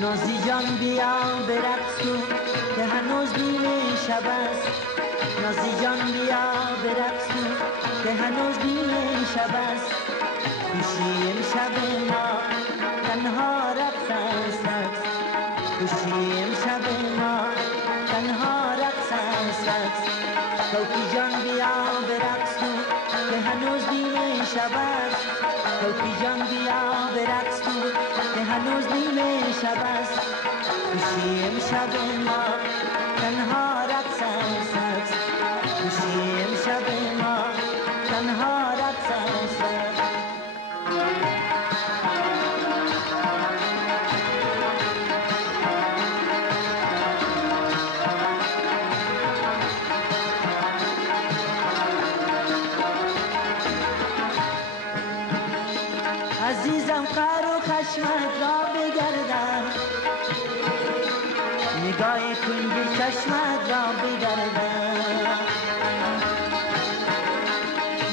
نازی جان بیا به رقص کن که هنوز نیمه شب است. نازی جان بیا به رقص کن که هنوز نیمه شب است. خوشی امشب ما تنها رقص است. خوشی امشب ما تنها رقص است. توکی جان بیا به رقص کن که هنوز نیمه شب است. توکی جان بیا به رقص کن که هنوز نیمه شب است. خوشی امشب ما تنها رقص است. خوشی امشب ما تنها رقص است. عزیزم قهر و خشمت را بگردم، نگاه کنج چشمت را بگردم.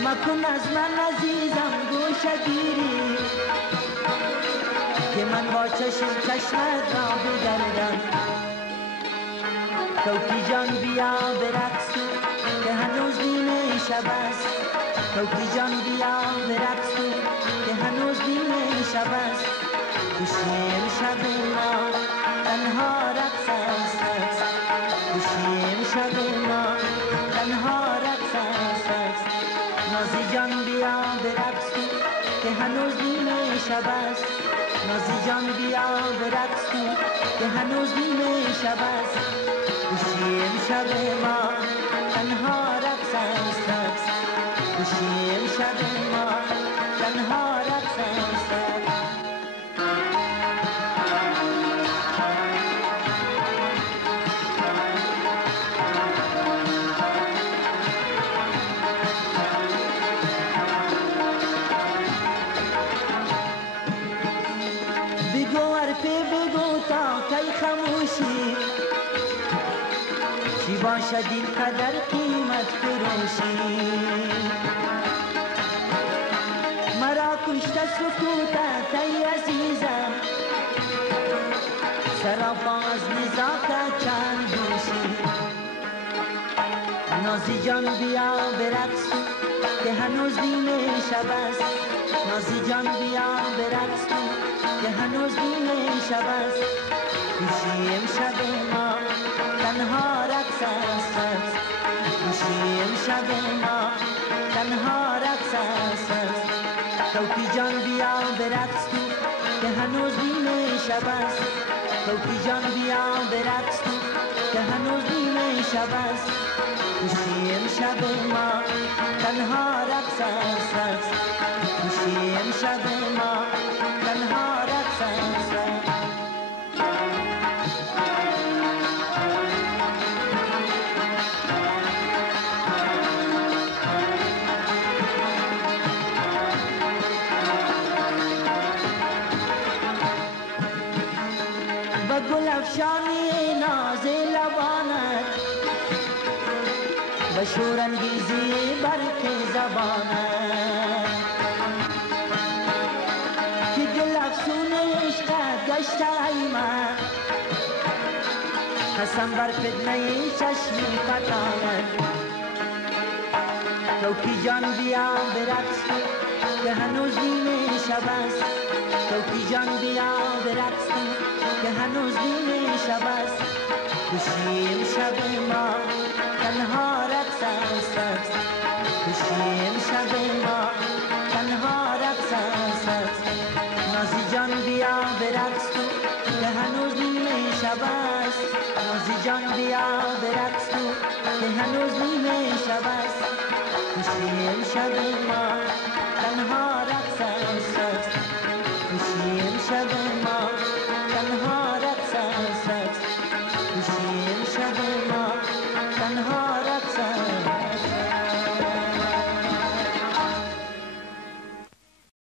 مکن از من عزیزم گوشه‌گیری که من با چشمت را بگردم. توکی جان بیا به رقص کن که هنوز نیمه شب است. توکی جان بیا به رقص کن که هنوز نیمه شب است. خوشی امشب ما تنها رقص است. خوشی امشب ما تنها رقص است. نازی جان بیا به رقص کن که هنوز نیمه شب است. نازی جان بیا به رقص کن که هنوز نیمه شب است. خوشی امشب ما تنها رقص است. خوشی امشب ما تنها رقص است. بگو حرفی بگو تا کی خموشی، چی باشد این قدر قیمت فروشی. مرا کشته سکوتت ای عزیزم، سراپا از نزاکت چند دوشی. نازی جان بیا به رقص کن که هنوز نیمه شب است. نازی جان بیا به رقص کن که هنوز نیمه شب است. خوشی امشب ما تنها رقص است. خوشی امشب ما تنها رقص است. توکی جان بیا به رقص کن که هنوز نیمه شب است. توکی جان بیا به رقص کن که هنوز نیمه شب است. خوشی امشب ما تنها رقص است. خوشی امشب ما تنها رقص است. و گل افشانی ناز لبانت و شورانگیزی برق زبانت که دل افسون عشقت گشته ای من، قسم بر فتنه چشمی فتانت. توکی جان بیا به رقص کن که هنوز نیمه شب است. توکی جان بیا به رقص کن که هنوز نیمه شب است. خوشی امشب ما تنها رقص است. خوشی امشب ما تنها رقص است. نازی جان بیا به رقص کن که هنوز نیمه شب است. نازی جان بیا به رقص کن که هنوز نیمه شب است. خوشی امشب ما تنها رقص است. خوشی امشب